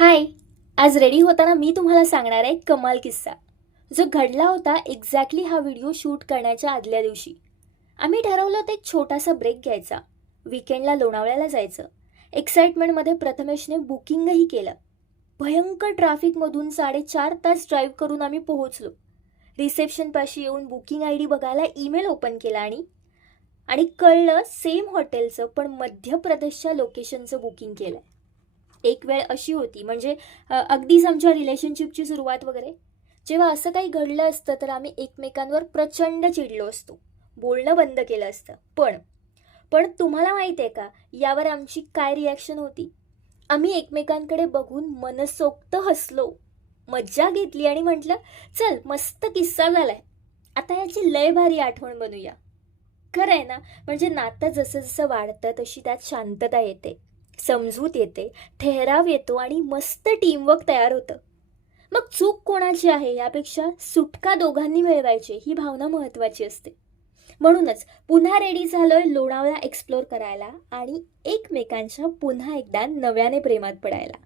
हाय. आज रेडी होताना मी तुम्हाला सांगणार आहे कमाल किस्सा जो घडला होता एक्झॅक्टली हा व्हिडिओ शूट करण्याच्या आदल्या दिवशी. आम्ही ठरवलं होतं एक छोटासा ब्रेक घ्यायचा, विकेंडला लोणावळ्याला जायचं. एक्साइटमेंटमध्ये प्रथमेशने बुकिंगही केलं. भयंकर ट्रॅफिकमधून 4.5 तास ड्राईव्ह करून आम्ही पोहोचलो. रिसेप्शनपाशी येऊन बुकिंग आय डी बघायला ईमेल ओपन केला आणि आणि कळलं सेम हॉटेलचं पण मध्य प्रदेशच्या लोकेशनचं बुकिंग केलं. एक वेळ अशी होती म्हणजे अगदीच आमच्या रिलेशनशिपची सुरुवात वगैरे, जेव्हा असं काही घडलं असतं तर आम्ही एकमेकांवर प्रचंड चिडलो असतो, बोलणं बंद केलं असतं. पण पण तुम्हाला माहिती आहे का यावर आमची काय रिॲक्शन होती? आम्ही एकमेकांकडे बघून मनसोक्त हसलो, मज्जा घेतली आणि म्हटलं, चल मस्त किस्सा झालाय, आता याची लय भारी आठवण बनवूया. खरं आहे ना, म्हणजे नातं जसं जसं वाढतं तशी त्यात शांतता येते, समजूत येते, ठहराव येतो आणि मस्त टीमवर्क तयार होतं. मग चूक कोणाची आहे यापेक्षा सुटका दोघांनी मिळवायची ही भावना महत्त्वाची असते. म्हणूनच पुन्हा रेडी झालोय लोणावळा एक्सप्लोर करायला आणि एकमेकांच्या पुन्हा एकदा नव्याने प्रेमात पडायला.